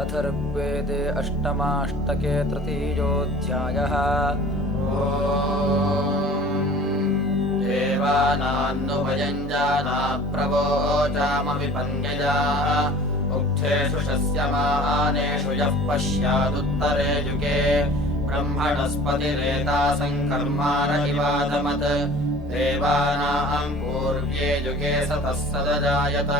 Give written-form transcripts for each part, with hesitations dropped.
अथर्ववेदे अष्टमाष्टके तृतीयोऽध्यायः। देवानान्नुभयञ्जाना प्रवोचामविपन्यया उक्थेषु शस्यमानेषु यः पश्यादुत्तरे युगे ब्रह्मणस्पतिरेतासम् कर्माण इवाधमत् देवानाम् पूर्व्ये युगे सतः सदजायत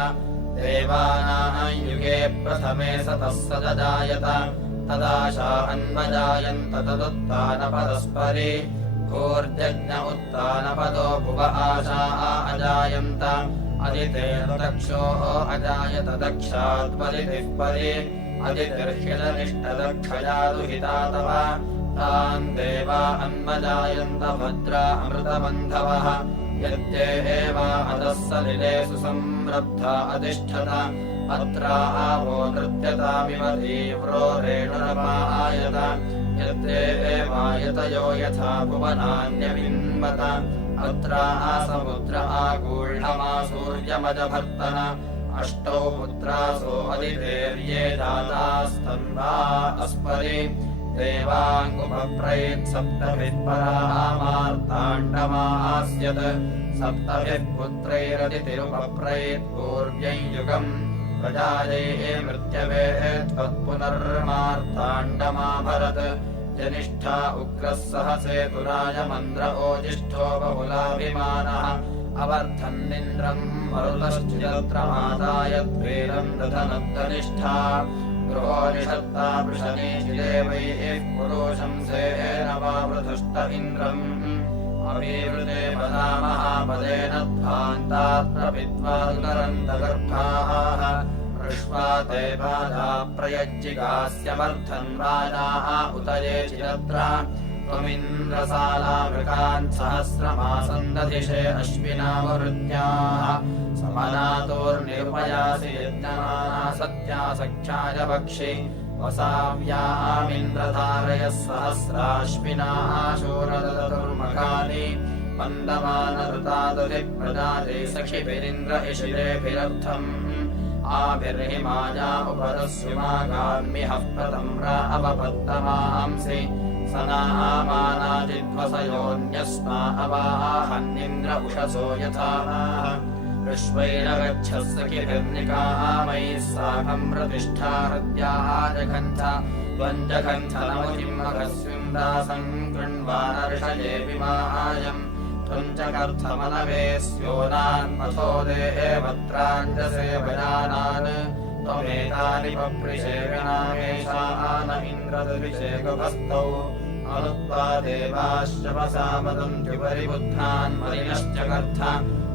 देवानाम् युगे प्रथमे सतः सदजायत तदाशा अन्वजायन्त तदुत्तानपदस्परि भूर्जज्ञ उत्तानपदो भुव आशा अजायन्त अदितेर्दक्षो अजायत दक्षाद्वदितिः परि अदितिर्ह्यजनिष्ठदक्षया दुहिता तव तान् देवा अन्वजायन्त भद्रा अमृतबन्धवः यद्ये एवा अधः सलिलेषु संरब्धा अधिष्ठत अत्रा आवो नृत्यतामिव तीव्रो रेणुरपायत यद्ये एवायतयो यथा भुवनान्यविन्वत अत्रा समुद्र आगूढमा सूर्यमजभर्तन अष्टौ पुत्रासो अदितेर्ये जातास्तन्वा अस्परि देवाङ्गुपप्रैत्सप्तभिः परामार्ताण्डमास्यत् सप्तभिः पुत्रैरदितिरुपप्रैत्पूर्व्यं युगम् प्रजायै मृत्यवे त्वत्पुनर्मार्ताण्डमाभरत् जनिष्ठा उग्रः सहसेतुराय मन्द्र ओजिष्ठो बहुलाभिमानः अवर्धन्निन्द्रम् मरुतश्चिरत्रमादाय द्वेरम् दधनद्दनिष्ठा गृहो निषत्ता वृषणीशिदेवैः पुरुषंसेन वा वृधुष्ट इन्द्रम् अभिवृते पदामहापदेन ध्वान्तात् प्रपित्वादुरन्तगर्भाः पृष्वा ते बाधा प्रयज्जिगास्य वर्धन्वानाः उत ये चिरत्रा त्वमिन्द्रसालामृगान् सहस्रमासन्दधिषे अश्विनावृत्याः समनातोर्निरुपयासि यज्ञमाना सत्या सख्याय पक्षि वसाव्यामिन्द्रधारयः सहस्राश्विनाः शूरदतुर्मखानि मन्दमानऋतादुरिः प्रजाते सखिभिरिन्द्र इशिरेभिरर्थम् आभिर्हिमाया उपदस्युमागान्मिहः प्रतम्रा अवपत्तमांसि सनामानाजिद्वसयोऽन्यस्मा अवाहन्निन्द्र उषसो यथा विश्वैरगच्छः सखिभिर्निकामैः साकम् प्रतिष्ठारद्याः जघन्थ त्वञ्जघन्थनमुचिम् मघस्विन्दासम् कृण्वानर्षयेऽपि मायम् त्वञ्जकर्थमनवे स्योनान्मथो देवत्राञ्जसे भजानान् त्वमेतानि पप्रिषेविनामेषान इन्द्रदुरिषेकुभस्तौ अनुत्वा देवाश्रवसामदन्त्युपरिबुद्धान् मलिनश्चकर्थ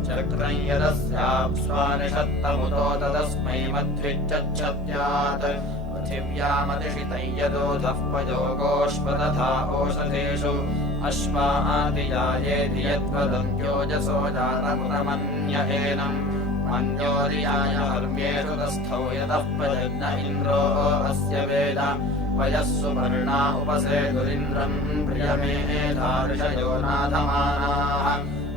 चक्रम् यदस्याप्स्वानिषत्तमुतो तदस्मै मध्विच्चच्छत्यात् पृथिव्यामतिषितम् यदोधः पयोगोष्पदधा ओषधेषु अश्वादियायेति यद्वदन्त्योजसो जातमुदमन्य एनम् अन्योरियाय हर्म्येषु तस्थौ यतः पजज्ञ इन्द्रो अस्य वेद वयः सुपर्णा उपसेतुरिन्द्रम् प्रियमेधार्षयो नाधमानाः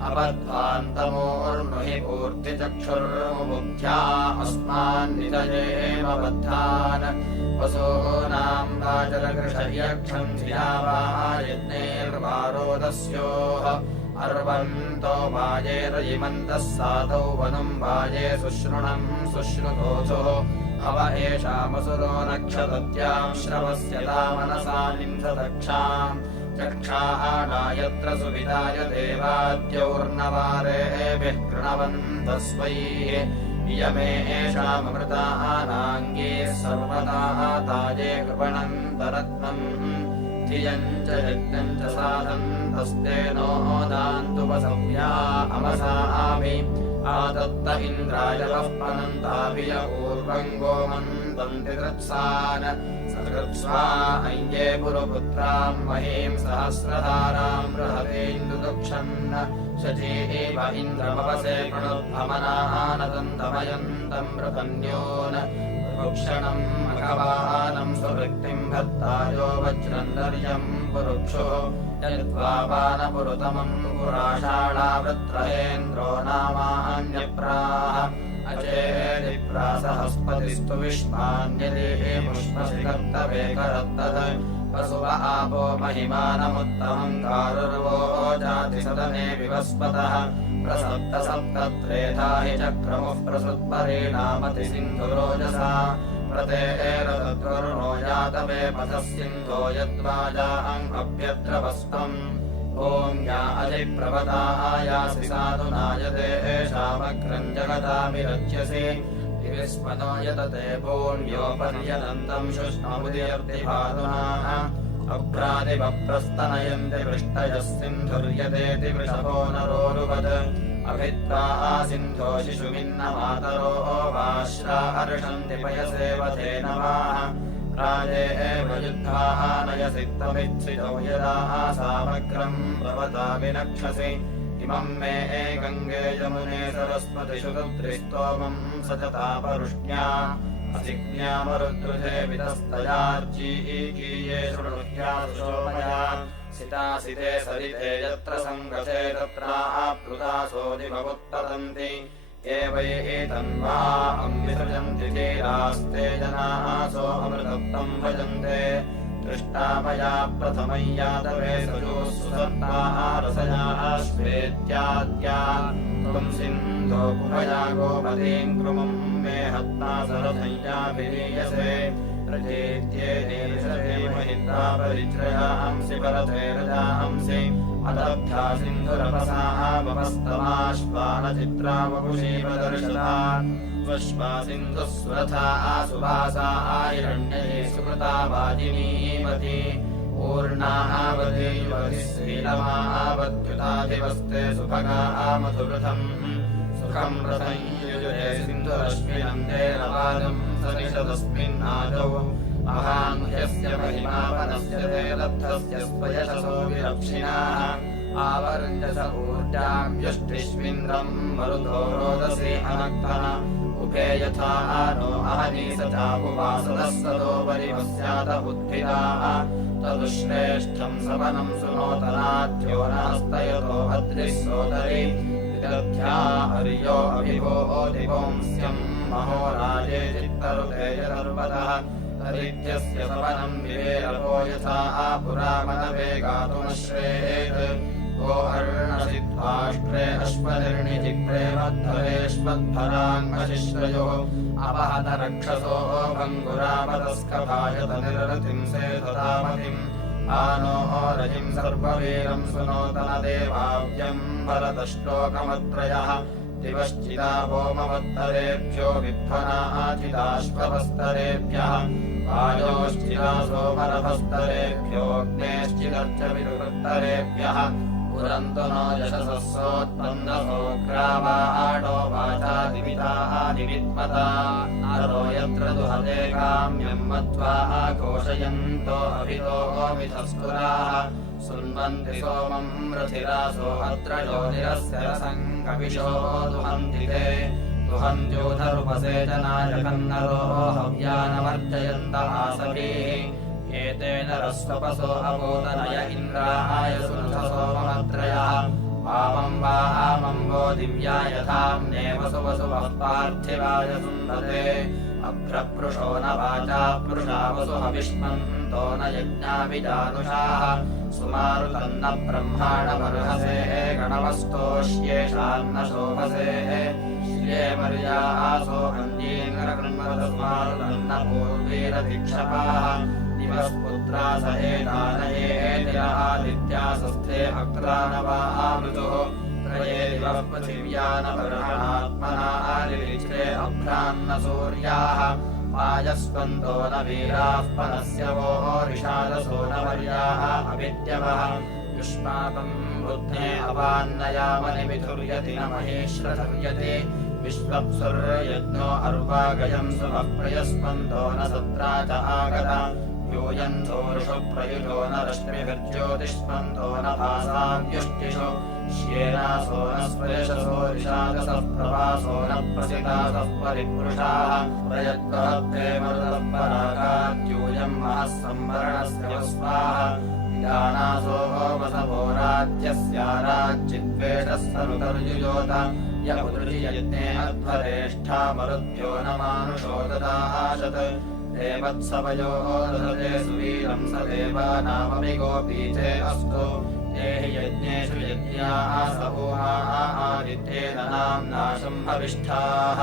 अपध्वान्तमोर्नुहि पूर्तिचक्षुर्मुमुख्या अस्मान्निदयेम बद्धान् वसूनाम् वाचलकृषयक्षम् धिया वा यज्ञैर्वारोदस्योः अर्वन्तो वाजेरयिमन्तः सातौ वनुम् वाजे सुश्रुणम् सुश्रुतोऽथो अव एषामसुरो नक्षतत्याम् श्रवस्यता मनसा निंसदक्षाम् चक्षाणा यत्र सुविदाय देवाद्यौर्नवारेभिः कृणवन्तः स्वैः इयमे एषाममृतानाङ्गे सर्वदा ताये कृपणन्तरत्नम् धियम् च यज्ञम् च साधन्तस्तेनो दान्तुपसव्या अमसामि आदत्त इन्द्राय वः पनन्ताभिय पूर्वम् गोमन्तन्ति कृत्सान् सकृत्स्वा अय्ये पुरुपुत्राम् महीम् सहस्रधाराम् बृहतीन्दुदुक्षन् शचीव इन्द्रमवसे प्रणुद्भमनानदन्तमयन्तम् मृतन्योन् भुक्षणम् मघवानम् स्ववृत्तिम् भर्तायो वज्रन्दर्यम् पुरुक्षो यद्वापानपुरुतमम् पुराषाढावृत्रहेन्द्रो नामान्यप्राः अचेदि प्रासहस्पतिस्तु विश्वान्यदि पुष्पसि कर्तवे करत्तद् वसुव आपो महिमानमुत्तमम् कारुर्वो जाति सदने विवस्पतः प्रसप्त सप्तत्रेधा हि चक्रमुः प्रसृत्परिणामति सिन्धुरोजसा प्रतेरतत्वरुणो जातवे पथः सिन्धो यद्वाजाहम् अभ्यद्रवस्तम् ॐ या अधिप्रवदायासि साधुनायते एषामग्रम् जगदाभिरच्यसि विस्मनो यतते भून्योपर्यनन्तम् शुष्ममुदीर्तिपादुनाः अभ्रादिवप्रस्तनयन्ति पृष्टयः सिन्धुर्यतेति वृषभो नरोरुवत् अभित्वा सिन्धो शिशुमिन्नमातरो वाश्रा अर्षन्ति पयसेवथे नवाः राजे एव युद्धाः नयसित्तमिच्छितो यदा सामग्रम् भवता विनक्षसि इमम् मे गङ्गे यमुने सरस्वतिषु रुद्रिस्तोमम् सजतापरुष्ण्या असिज्ञामरुद्रुधे वितस्तयार्जीकीये शृणुह्यासुषोमया सितासिते सरिते यत्र सङ्गते तत्राप्लुतासोदिमवुत्तरन्ति ये वै एतन्वा अम्बिसृजन्ति धीरास्ते जनासो अमृतत्वम् भजन्ते दृष्टा मया प्रथमं यादवे सजोः सुसत्ताः रसयाः श्वेत्याद्या त्वम् सिन्धो कुभया गोपतीम् कृमम् मे हत्ता सरथय्याभिनीयसे प्रचेत्येते महित्रा परित्रयांसि परते रजांसि अदब्धा सिन्धुरपसाः वपस्तमाश्वानचित्रा वपुषीवदर्शता स्वश्वा सिन्धुः सुरथा सुभासा हिरण्यये सुकृता वाजिनीमति ऊर्णावधि युवतिः श्रीलमावद्युताधिवस्ते सुभगा मधुवृथम् सुखम् रथम् युजुरे सिन्धुरश्मिनन्दे रवादम् सनिषदस्मिन्नादौ अहान्यस्य महिमावनस्य ते लब्धस्य स्वयशसो विरक्षिणाः आवरुञ्जस ऊर्जाम् यष्टिष्मिन्द्रम् मरुतो रोदसी अनक्तः उभे यथा नो अहनीसचापुवासदः सदोपरि वस्यात उद्भिदाः तदुश्रेष्ठम् सवनम् सुनोतनाद्यो न हस्तयतो भद्रिः सोदरी विदध्या हर्यो अभिभो दिवंस्यम् महोराजे चित्तरुते यदर्वतः तरित्यस्य सवनम् विवेरपो यथा पुरामनवे गातुमश्रेत् गोहर्णसिद्ध्वाष्ट्रे अश्वनिर्णिजिग्रे वद्धरेष्वद्भराङ्गशिश्रयोः अपहत रक्षसो भङ्गुरामतस्कभायत निरतिम् सेततामतिम् आनो रजिम् सर्ववीरम् सुनोतनदेवाव्यम् भरतश्लोकमत्रयः दिवश्चिता भौमवत्तरेभ्यो विध्वनाचिदाश्ववस्तरेभ्यः वायोश्चिदा सोमरभस्तरेभ्योऽग्नेश्चिदर्च विरुवृत्तरेभ्यः पुरन्तु नो यशसः सोत्पन्नसोऽग्रावाणो वाचादिवितादिविद्मता नरो यत्र दुहते काम्यम् मत्वा घोषयन्तो अभितो मिथस्कुराः सुन्वन्ति सोमम् रथिरासो अत्र ज्योतिरस्य रसम् कविशो दुहन्ति ते दुहन्त्यूथरुपसेचनाय कन्नरो हव्यानवर्जयन्त आसभीः एतेन रस्वपसो अपोतनय इन्द्राय सुरथसोमत्रयः वामम् वामम् वो दिव्या यथाम्नेव सुवसुवः पार्थिवाय सुन्दते अभ्रपृषो न वाचा पृषा वसु हविष्मन्तो न यज्ञाभिजानुषाः सुमारुतन्न ब्रह्माणमर्हसे गणवस्तोष्येषान्न शोभसे श्रिये मर्यासो अन्येन्द्रकृन्मरतस्मारुतन्न पूर्वीरधिक्षपाः दिवस्पुत्रा स एतानयेतिरादित्यासस्थे अक्रानवामृतुः त्रये दिवः पृथिव्यानबर्हणात्मना आलिलिच्छ्रे अभ्रान्न सूर्याः पायस्वन्तो न वीराः पनस्य वो रिषादसो न वर्याः अविद्यवः युष्माकम् बुद्धे अपान्नयामनिमिथुर्यति न महेश्रधर्यति विश्वप्सुर्यज्ञो अर्वागयम् सुमप्रयस्पन्दो न सत्रा च आगता यूयन्धोरुषु प्रयुजो न रश्मिभिर्ज्योतिष्पन्दो न भासाव्युष्टिषु श्येनासो न स्वेशसो रिषादसः प्रवासो न प्रसितासः परिपुरुषाः प्रयद्वहत्ते मरुतः परागाद्यूयम् महः संवरणस्य वस्वाः निदानासो वसवो राज्यस्याराज्यद्वेषः सनुतर्युजोत य उदृति यज्ञे अध्वरेष्ठा मरुद्भ्यो न मानुषो ददाशत् देवत्सवयो दधते सुवीरं स देवानामपि गोपीते अस्तु ते हि यज्ञेषु यज्ञाः स ऊहा आदित्येन नाम्ना शम्भविष्ठाः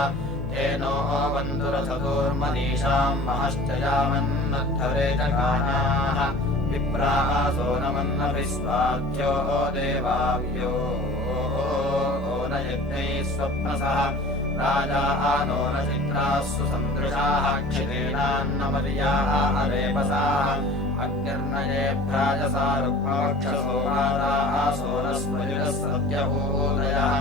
तेनो वन्दुरथतोर्मनीषाम् महश्च यावन्नद्धरे च कायाः विप्रासो नमन्नभिस्वाध्यो देवाव्यो न यज्ञैः स्वप्नसः राजा नो न चित्रास्सु सन्दृशाः क्षितेनान्नमर्याः अरेपसाः अग्निर्नयेभ्राजसा रुक्मवक्षसो मातासो न स्वयुजः सत्यभूदयः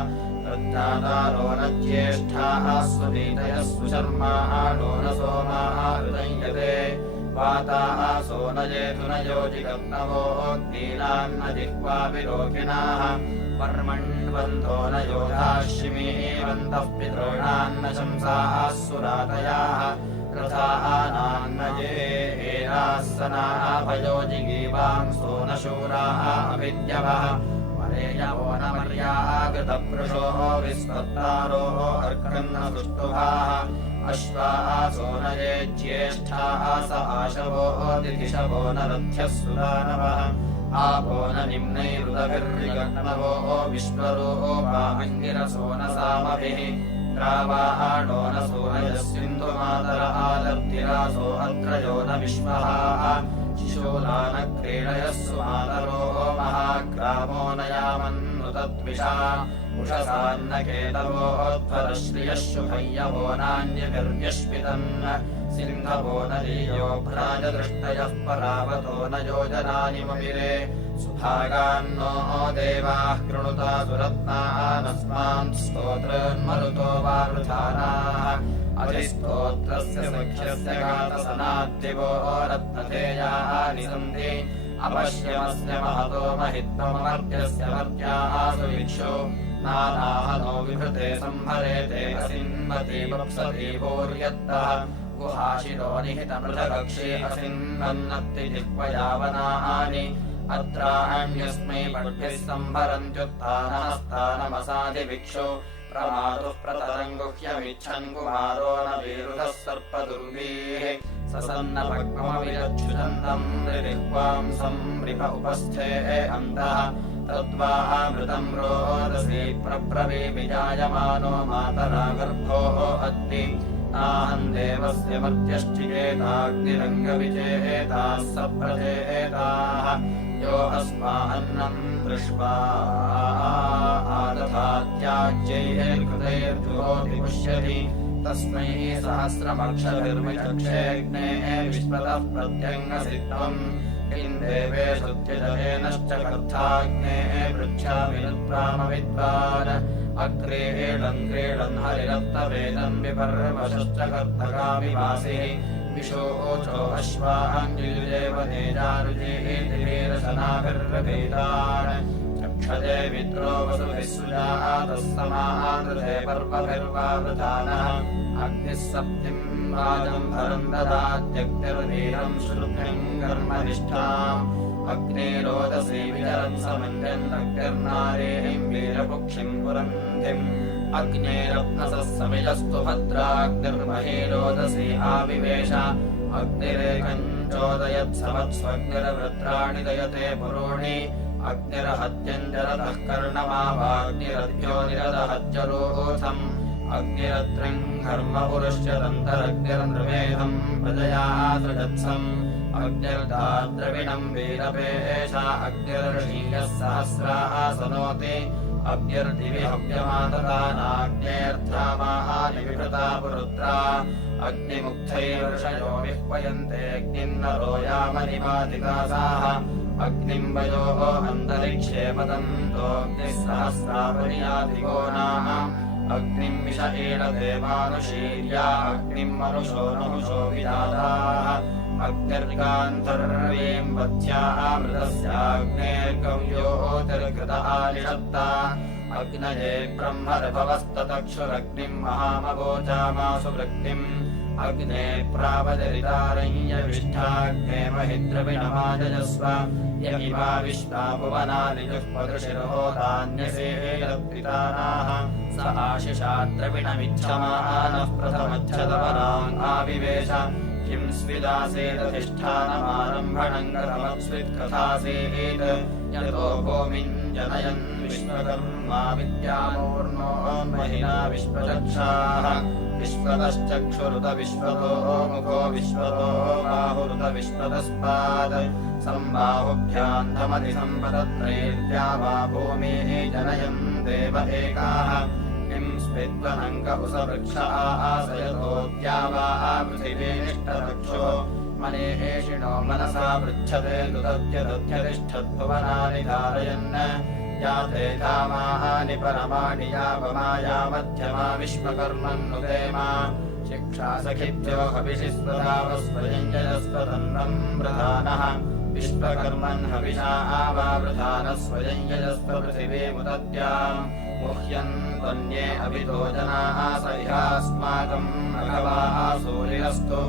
प्रज्ञातारो न ज्येष्ठाः स्ववीतयः सुशर्माः नो न सोमाः हृदय्यते वातासो न येतु न योजिगब्नवोऽग्नीनान्न जिह्वापि लोकिनाः वर्मण्वन्तो न योधाश्विमीवन्तः पितॄणान्न शंसाः सुरातयाः रथानान्न ये एनाः सनाः भयोजिगीवांसो न शूराः अभिद्यवः वरेयवो न मर्याकृतपृषो विस्वत्तारो अर्कन्न सुष्टुभाः अश्वासो न ये ज्येष्ठाः स आशवो दिदिशवो न रथ्यः सुदानवः आपो न निम्नैरुदभिर्निगग्नवो विश्वरूपा अङ्गिरसो न सामभिः द्रावाणो न सूरयः सिन्धुमातर आदर्तिरासो अत्रयो न विश्वः शिशूला न क्रीडयः सुमातरो महाग्रामो न यामन्नुतद्विषा उषसान्न केतवोऽध्वरश्रियः शुभय्यवो नान्यभिर्व्यश्वितन् सिन्धवो न लीयो भ्राजदृष्टयः परावतो न योजनानि ममिरे सुभागान्नो देवाः कृणुता सुरत्नानस्मान् स्तोत्रन्मरुतो वा वृथानाः अधिस्तोत्रस्य सख्यस्य गातसनाद्दिवो रत्नधेयानि सन्ति अपश्यमस्य महतो महित्वमर्त्यस्य मर्त्यासु विक्षो नानाः नो विभृते सम्भरेते असिन्वति वप्सति भूर्यत्तः गुहाशिरो निहितमृतकक्षे असिन्वन्नत्ति जिह्वयावनानि अत्राण्यस्मै पट्भिः सम्भरन्त्युत्थानमसादिभिक्षो प्रमातुः प्रतरङ्गुह्यमिच्छन् कुमारो न वीरुधः सर्पदुर्वीः ससन्नभग्मविरच्छुचन्दम् रिक्वांसम् रिप उपस्थे अन्तः तद्वा अमृतम् रोदसी प्रब्रवीमिजायमानो मातरा गर्भोः अग्नि नाहम् देवस्य मर्त्यश्चिकेताग्निरङ्गविचेताः सप्रचेताः यो अस्मान्नम् दृष्ट्वा आदधात्याज्यैर्कृतैर्जुहोति पुष्यति तस्मै सहस्रमक्षभिर्विचक्षेऽग्ने विश्वतः प्रत्यङ्गसिद्धम् किम् देवेषु त्यजतेनश्च कर्थाग्ने पृच्छामि नुत्प्रामविद्वान् अग्रेणम् क्रीडन् हरिरत्तवेदम् विपर्वशश्च कर्तकाविवासिः विशोचो अश्वाङ्गिलिदेव नेजारुजीतिवीरशनाभिर्वेदान् चक्षते मित्रो वसुभिः सुजातः समाहृते पर्वभिर्वावृधानः अग्निः सप्तिम् राजम् भरम् ददात्यग्निर्वीरम् श्रुतिम् कर्मनिष्ठाम् अग्निरोदसी विचरन् समञ्जन्नग्निर्नारीम् वीरपुक्षिम् पुरन्धिम् अग्नेरप्नसः समिजस्तु भद्राग्निर्महीरोदसी आविवेश अग्निरेकम् चोदयत्सवत्स्वग्निर्वृत्राणि दयते पुरोणि अग्निरहत्यम् जरतः कर्णमावाग्निरभ्यो निरदहत्यरोथम् अग्निरत्रिम् घर्मपुरुश्च दन्तरग्निर्नृमेधम् प्रजया सृजत्सम् अग्निर्दाद्रविणम् वीरपेशा अग्निर्षीयः सहस्राः सनोति अग्निर्दिवि हव्यमाददानाग्नेऽर्थामानि विभृता पुरुत्रा अग्निमुक्थैर्षयो विह्वयन्ते अग्निन्नरो यामनिवातिकासाः अग्निम् वयोः अन्तरिक्षे पतन्तोऽग्निः सहस्रापरियाधिको नाम अग्निम् विष एलदेवानुशीर्या अग्निम् मनुषो नहुषो विजाताः अग्निर्गान्धर्वीम् वध्यामृतस्याग्नेर्गव्योतिर्कृतः निषत्ता अग्नये ब्रह्मर्भवस्ततक्षुरग्निम् महामवोचामासु वृक्तिम् अग्ने प्रावदरितारय्यविष्ठाग्ने महिद्रविणमाजयस्व य इमा विश्वा भुवनानि जुह्वदृशिर्होतान्यसेदपितानाः स आशिषाद्रविणमिच्छमानः प्रथमच्छतपराङ्गाविवेश किं स्विदासेदधिष्ठानमारम्भणम् कथमत्स्वित्कथासीत् यतो भूमिञ्जनयन् विश्वकर्मा विद्यामूर्णोन्महिना विश्वचक्षाः विश्वतश्चक्षुरुत विश्वतो मुखो विश्वतो बाहुरुत विश्वतस्पात् सम्बाहुभ्यान्धमतिसम्पदत्रैर्द्या वा भूमिः जनयन् देव एकाः किं स्विद्वनङ्क उसवृक्ष आसयतोद्या वा पृथिवीनिष्टवक्षो मनेषिणो मनसा पृच्छते दुदत्यदध्यतिष्ठद्भुवनानि धारयन् याते कामानि परमाणि यावमायामध्यमा विश्वकर्मन्नुतेमा शिक्षा सखिभ्यो हविषिस्वधावस्वयञ्जयस्वतन्त्रम् प्रधानः विश्वकर्मन् हविषा आवावृधानः स्वयञ्जयस्वपृथिवीमुदद्याम् मुह्यन् त्वन्ये अभितो जनाः स इहास्माकम् रघवा सूर्यस्तु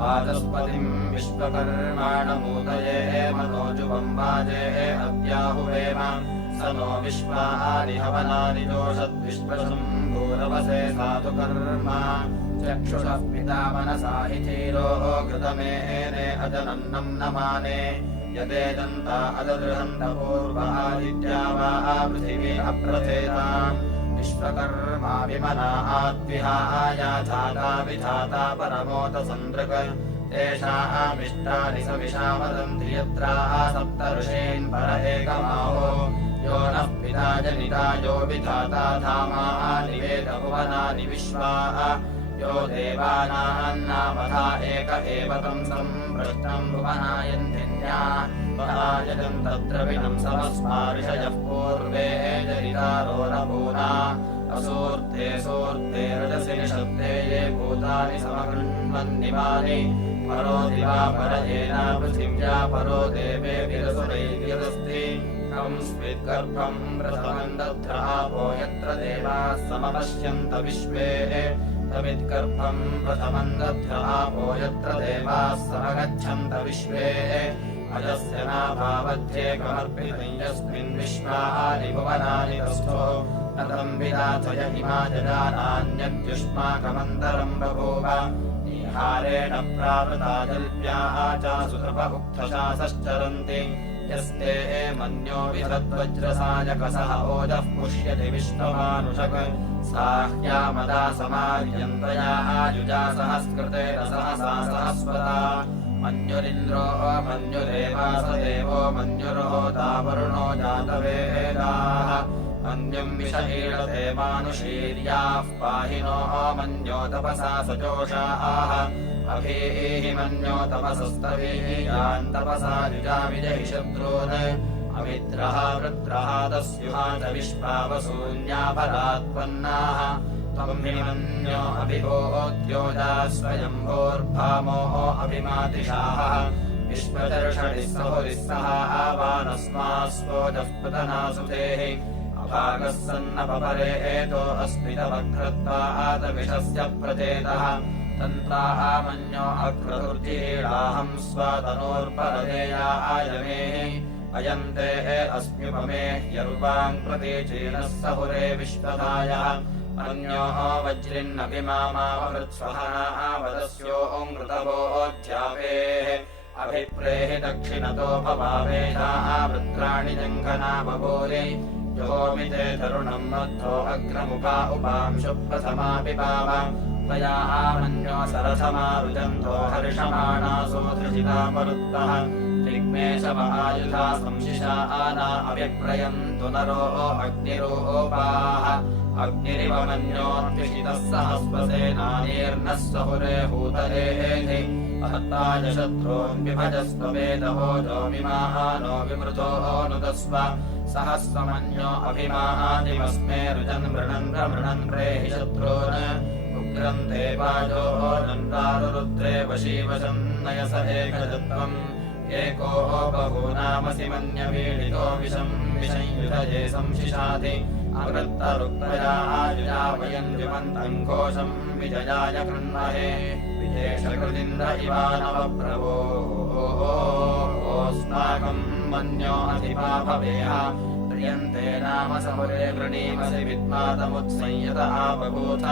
वाचस्पतिम् विश्वकर्माणमूतये मनोजुवम् वाजे अद्याहुवेम स नो विश्वानि हवनानि जोषद्विश्वशम्भूरवसे साधु कर्मा चक्षुषः पिता मनसा हि धीरो घृतमेने अजनन्नम् न माने यदेजन्ता अदृहन्त पूर्वादित्या वा पृथिवी अप्रथेताम् विश्वकर्मा विमना आद्विहाया धाता विधाता परमोत सन्दृक् तेषामिष्टानि सविषामदन्ति यत्रा सप्त ऋषीन् पर एकमाहो यो नः पिता जनिता यो विधाता धामानि वेदभुवनानि विश्वा यो देवानान्नामधा एक एव तं सम्पृष्टम् भुवनायन्तिन्या यजन्तद्रविणम् समस्मा ऋषयः पूर्वे जनितारो न भूना असूर्ते सूर्ते रजसि निषत्ते ये भूतानि समगृह्णन्निमानि परो दिवा परयेन पृथिव्या परो देवेभिरसुरैर्यदस्ति कं स्विद्गर्भम् प्रथमम् दध्रापो यत्र देवाः समपश्यन्त विश्वे तमिद्गर्भम् प्रथमम् दध्रापो यत्र देवाः समगच्छन्त विश्वे अजस्य नाभावध्येकमर्पितम् यस्मिन् विश्वानि भुवनानि तस्थो न तम् विदाथय इमा जजानान्यद्युष्माकमन्तरम् बभूव हारेण प्रावृता जल्प्याः चासुतप उक्थशासश्चरन्ति यस्ते मन्यो विधद्वज्रसायकसः ओजः पुष्यति विश्वमानुषक् साह्यामदा समार्यन्तया आयुजा सहस्कृते रसहसा सहस्वता मन्युरिन्द्रो मन्युरेवास देवो मन्युर्होता वरुणो जातवेदाः मन्युम् विषहीळते मानुषीर्याः पाहिनो मन्यो तपसा सजोषाः अभीः मन्यो तपसस्तवीयान् तपसा युजाविजहि शत्रून् अमित्रः वृत्रः दस्युहा च विश्वावसून्यापरात्पन्नाः त्वम् हि मन्यो अभिभोद्योजा स्वयम्भोर्भामोः अभिमातिशाः विश्वदर्षणिः सहुरिः सह आवानस्मास्वोजः पृतनासुतेः अभागः सन्नपरे एतो अस्मितवक्रत्वा आतविषस्य प्रचेतः तन्त्रा आमन्यो अक्रतुर्जीडाहम् स्वतनोर्परदेया आयमेः अयन्ते अस्म्युपमे यर्वाम् प्रतीचीनः सहुरे विश्वदायः अन्यो वज्रिन्नभिमामावृत्स्वहना वदस्योऽङ्कृतवोऽध्यापेः अभिप्रेहि दक्षिणतो भवावेदाः वृत्राणि जङ्घना बभूरि योमिते तरुणम् मद्धो अग्रमुपा उपांशु प्रथमापि पाव त्वया आमन्यो सरथमारुजन्तो हर्षमाणासो धृषिता मरुत्तः दिग्मेशमायुधा संशिषा आना अभिप्रयन्तु नरो अग्निरोपाः अग्निरिव मन्योऽत्युषितः सहस्वसेनानीर्नः सहुरे हूतलेधि अहत्ताय शत्रून्विभजस्त्ववेदहो जोमिमानो विमृतो नुदस्व सहस्वमन्यो अभिमादिमस्मे रुजन् मृणन् रमृणन् प्रेहि शत्रून् उग्रम् ते वाजो नन्दारुरुद्रे वशीवशन्नयस एकजत्वम् एको बहूनामसि मन्यवीडितो विषम् विषंयुधये संशिशाति अवृत्तरुक्तया आयुजा वयम् द्युमन्तम् घोषम् विजयाय कृण्महे विजेषकृदिन्द्र इवानवप्रभोस्माकम् मन्यो अधिपा भवेह पर्यन्ते नाम सहुरे वृणीमसि विद्मातमुत्संयत आपभूत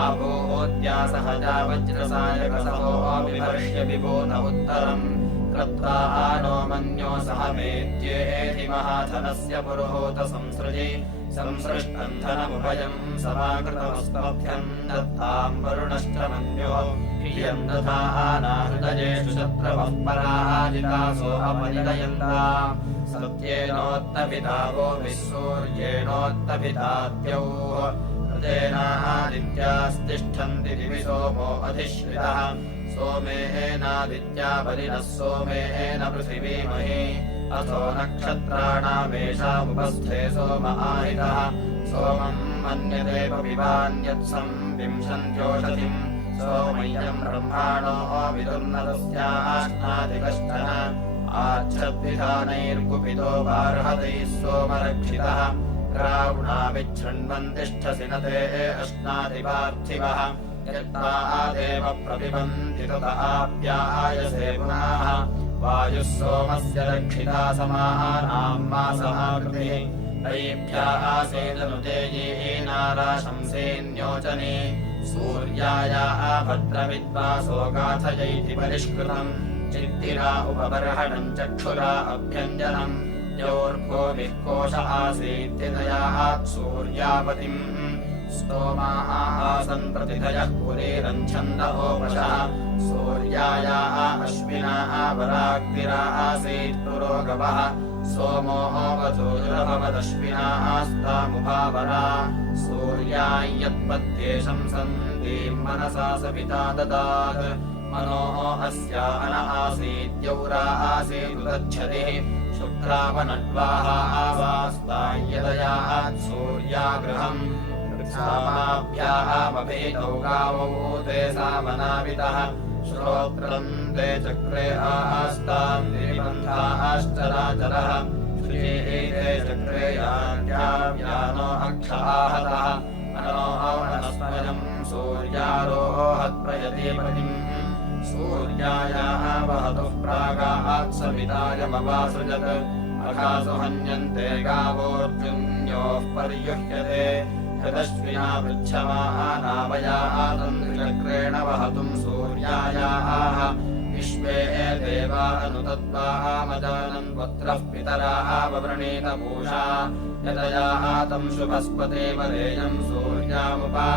आभूद्या सहजा वज्रसायकसहो विभर्ष्य विभूत उत्तरम् कृत्वा नो मन्यो सह वेद्येति महाधनस्य पुरुहूत संसृजि संसृष्टम् धनमुभयम् समाकृतमस्तभ्यम् दत्ताम् वरुणश्च मन्यो ह्रियम् दधानाहृदयेषु शत्रवः पराजितासो अपनिदयन्ताम् सत्येनोत्तपिता वो विसूर्येणोत्तपिताद्यौः हृदेनादित्यास्तिष्ठन्ति दिवि सोमो अधिश्रितः सोमेनादित्या बलिनः सोमेन पृथिवीमहि अथो नक्षत्राणामेषामुपस्थे सोम आहितः सोमम् मन्यते पपिबान्यत्सम् विंशन्त्योषधिम् सोमय्यम् ब्रह्माणो विदुर्नतस्याश्नाति कश्चन आच्छद्विधानैर्कुपितो बार्हतैः सोमरक्षितः ग्रावुणाभिच्छृण्वन्तिष्ठसि न ते अश्नाति पार्थिवः यत्त्वा देव प्रपिबन्ति तत आप्यायसे पुनः वायुः सोमस्य रक्षिता समानाम् मासमाकृतिः तैभ्यः आसेदनुते येनाराशंसेन्योचने सूर्यायाः भद्रविद्वासो गाथयैति परिष्कृतम् चित्तिरा उपबर्हणम् चक्षुरा अभ्यञ्जनम् द्यौर्भोभिः कोश आसीत्यतयाः सूर्यापतिम् स्तोमाः आसन् प्रतिधयः पुरीरम् छन्दोपशः सूर्यायाः अश्विनाः वराग्निराः आसीत् पुरोगवः सोमो वधूरभवदश्विनाः स्तामुभावरा सूर्याय्यत्पत्येशम् सन्तीम् मनसा सविता ददात् मनोः अस्या अन आसीद्यौरा आसीदुदच्छतिः शुक्रावनड्वाः आवास्ताय्यदयात् सूर्यागृहम् सामाभ्यामभीतौ गावौ ते सामनावितः श्रोत्रम् ते चक्रे आस्ताम् निबन्धाश्चराचरः श्रीते चक्रे याज्ञाव्यानो अक्षाहतः मनोः वनस्पयम् सूर्यारोहत्प्रयतिपतिम् सूर्यायाः वहतुः प्रागात् सवितायमवासृजत् अघासु हन्यन्ते गावोऽर्जुन्योः पर्युह्यते हृदश्विना पृच्छमानावयातन्द्रिचक्रेण वहतुम् सूर्यायाः विश्वे देवा अनुतत्त्वामजानन् पुत्रः पितराः ववृणीत पूषा यतयाः तम् शुभस्पते वरेयम् सूर्यामुपा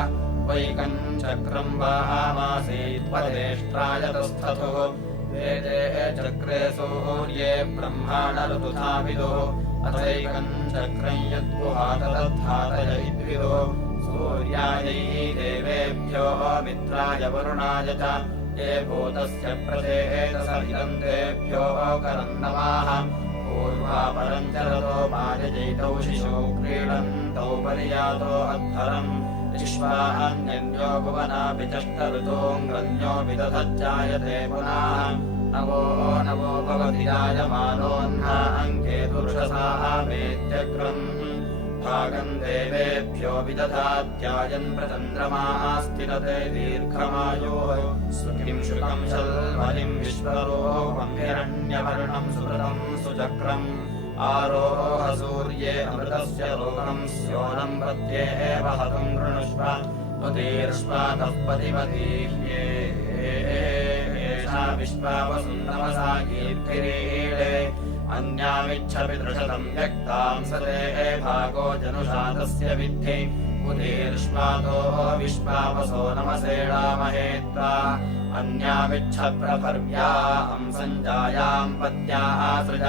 वैकम् चक्रम् वामासीत्पदेष्ट्रायतस्थतुः वेदे चक्रे सूर्ये ब्रह्माणऋतुधाविदुः अथैकम् चक्रम् यद्गुहाततद्धातयिद्विदुः सूर्यायै देवेभ्यो मित्राय वरुणाय च ये भूतस्य प्रथेतस इदम् तेभ्यो करम् नमाः पूर्वापरम् च रतो मायजैतौ शिशौ क्रीडन्तौ पर्यातो अध्वरम् विश्वान्यो भुवनापि चष्टऋतोऽङ्गन्यो विदधज्जायते पुनः नवो नवो भवति जायमानोऽह्नाङ्केतुर्षसाः वेद्यग्रम् भागम् देवेभ्यो विदधात्यायन् प्रचन्द्रमाः स्थिरते दीर्घमायोः सुखिम् शुकम् शल्मलिम् विश्वरोहम् हिरण्यवर्णम् सुहृदम् सुचक्रम् आरोह सूर्ये अमृतस्य लोकम् स्योनम् प्रत्येव हतुम् गृणुष्व त्वदीर्ष्वातः पतिपतीह्येषा विश्वावसुन्दमसा कीर्तिरीडे अन्यामिच्छपि दृशतम् व्यक्ताम् सते भागो जनुषा तस्य विद्धि उदीर्ष्वातो विश्वावसो नमसेणामहे त्वा अन्यामिच्छप्रभर्व्या हंसञ्जायाम् पत्याः सृज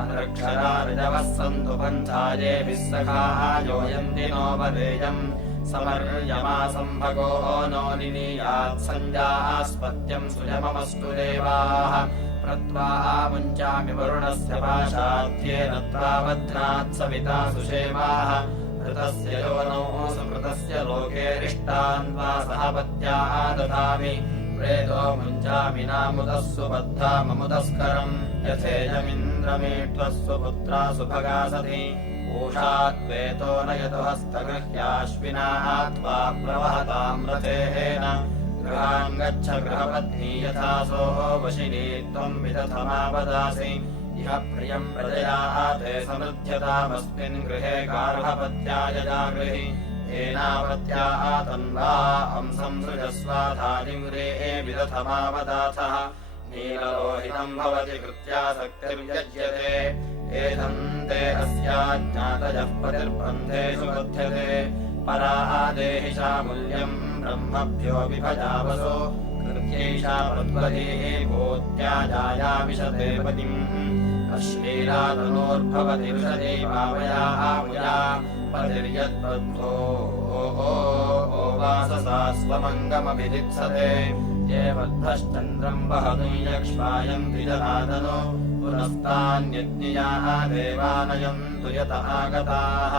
अनृक्षरा ऋजवः सन्तु पन्थायेभिः सखाः योयन्ति नो वदेयम् समर्यमासम्भगो नो निनीयात् सञ्जास्पत्यम् सुयममस्तु देवाः प्रत्वा मुञ्चामि वरुणस्य पाशाद्येन त्वावध्नात् सविता सुषेवाः ऋतस्य योनौ सुकृतस्य लोकेरिष्टान् सह पत्याः दधामि प्रेतो मुञ्चामि नामुदः सुबद्धाममुदस्करम् यथेयमिन्द्रमीढ्वः सुपुत्रा सुभगासति ऊषात्वेतो नयतु हस्तगृह्याश्विनाः त्वा प्रवहताम् रथेन गृहान् गच्छ गृहपत्नी यथासो वशिनी त्वम् विदधमावदासि इह प्रियम् प्रजया ते समृध्यतामस्मिन् गृहे गार्हपत्याय जागृहि येनावत्या तन्वा हंसम् सृजस्वाधानिम्रे विदथमावदाथः नीललोहितम् भवति कृत्यासक्तिर्यज्यते एधन्ते अस्याज्ञातयः पतिर्बन्धेषु बध्यते परा देहि चामूल्यम् ब्रह्मभ्यो विभजावसो कृत्यैषा पद्वतीः भूत्याजाया विशते पतिम् अश्लीलातनोर्भवति विशते भावया मुया पतिर्यद्बद्धो वाससा स्वमङ्गमभिदित्सते ये बद्धश्चन्द्रम् वहतुम् यक्ष्मायन्ति जनादनो पुनस्तान्यज्ञियाः देवानयन्तु यत आगताः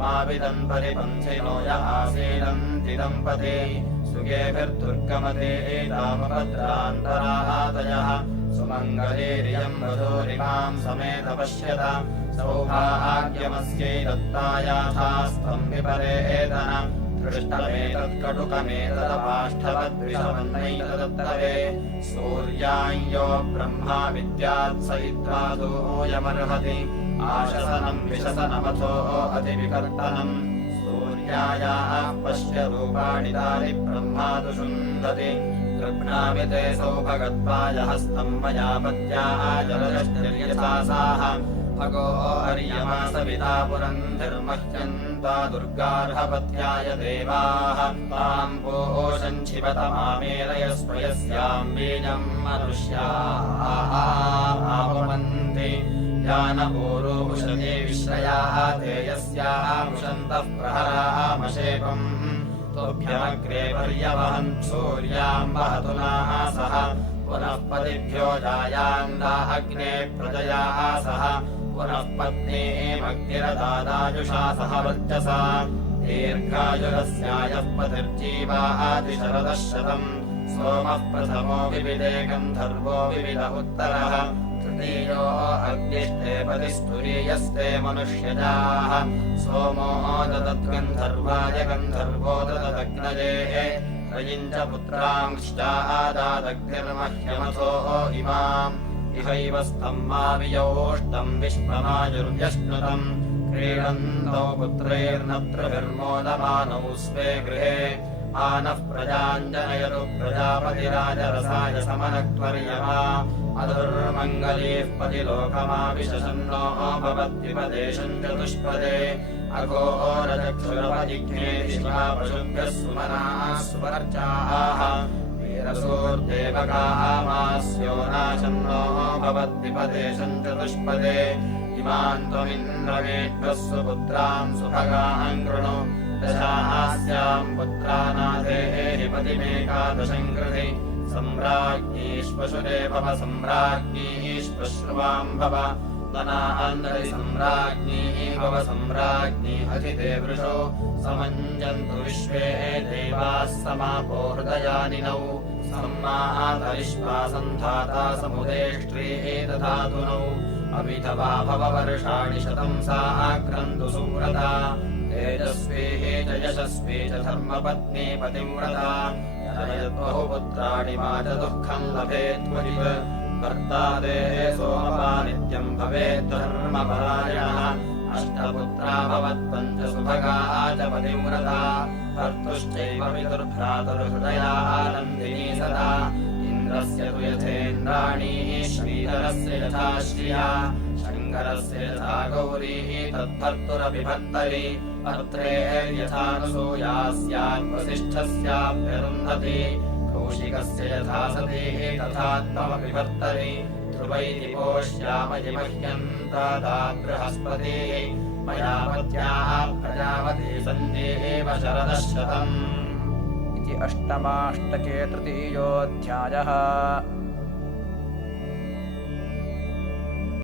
मा विदम् परिपन्थिनो य आसीनन्ति दम्पते सुगेभिर्दुर्गमते एतामभद्रान्तरातयः सुमङ्गलेरियम् वधूरिमाम् समेत पश्यत सौभाग्यमस्यै दत्तायाथास्तम् विपरेतन दृष्टमेतत्कटुकमेतदपाष्ठवद्विषमन्नैतदत्तरे सूर्याञ्यो ब्रह्मा विद्यात्सयित्वा दूयमर्हति आशसनम् विशसनमथो अतिविकर्तनम् सूर्यायाः पश्य रूपाणि तानि ब्रह्मा तु शुन्धति गृह्णामि ते सौभगत्वाय हस्तम् मया पत्याः जलदश्चर्यसासाः भगो अर्यमा सविता पुरन्धिर्मह्यन्ता दुर्गार्हपत्याय देवाः ताम् पोषञ्छिवतमामेलयस्वयस्याम् बीजम् मनुष्याः जानपूरोमुषते विश्रयाः ते यस्याः मुषन्तः प्रहरामशेपम् तोभ्यमग्रे पर्यवहन् सूर्याम् वहतु नासः पुनः पतिभ्यो जायान्दा अग्ने प्रजयाः सह पुनः पत्नीमग्निरदादाजुषा सह वर्चसा दीर्घायुरस्यायः पतिर्जीवातिशरदः शतम् सोमः प्रथमो विविदे गन्धर्वो विविद उत्तरः तृतीयो अग्निष्टे पतिस्तुरीयस्ते मनुष्यजाः सोमो ददद्गन्धर्वाय गन्धर्वो दददग्नये त्रयिम् च पुत्रांश्चादादग्निर्मह्यमथो इमाम् इहैव स्तम्मावियोष्टम् विश्वमायुर्व्यश्नुतम् क्रीडन्तौ पुत्रैर्नत्रभिर्मोदमानौ स्वे गृहे आनः प्रजाञ्जनयतु प्रजापतिराजरसाय समनक्त्वर्यमा अधुर्मङ्गलीः पतिलोकमाविशसन्नो भवद्विपदेशम् चतुष्पदे अघोरचक्षुरपजिघ्ने शिवा पशुभ्यः सुमनाः सुवर्चाः वीरसूर्देवकामास्यो नाशन्नो भवद्विपदेशम् चतुष्पदे इमान् त्वमिन्द्रमेभ्यः सुपुत्रान् सुभगान् कृणु दशास्याम् पुत्रानाथेहि पतिमेकादशम् कृधि सम्राज्ञीष्पशुरे भव सम्राज्ञीष्पश्रुवाम् भव दनान्दरि सम्राज्ञी भव सम्राज्ञी अधिते वृषो समञ्जन्तु विश्वे देवाः समापो हृदयानिनौ सम्मातरिष्वा सन्धाता समुदेष्ट्रीः दधातु नौ अविधवा भववर्षाणि शतम् साक्रन्तु सुव्रता तेजस्वी च यशस्वी च धर्मपत्नी पतिव्रता बहुपुत्राणि मा च दुःखम् लभेत्वजित् भर्ता देः सोमपा नित्यम् भवेद्धर्मपरायणः अष्टपुत्रा भवत्पञ्च सुभगा च पतिव्रता भर्तुश्चैव पितुर्भ्रातुर्हृदयानन्दिनी सदा इन्द्रस्य तु यथेन्द्राणी श्रीधरस्य यथा श्रिया शङ्करस्य यथा गौरीः तद्भर्तुरपि भर्तरि भर्त्रेर्यथानुसूया स्याद्वसिष्ठस्याभ्यरुन्धति कौशिकस्य यथा सतीः तथात्ममपि भर्तरि ध्रुवैति पोष्यामयि मह्यन्ता बृहस्पतिः मया पत्याः प्रजापति सन्देव शरदः शतम् इति अष्टमाष्टके तृतीयोऽध्यायः।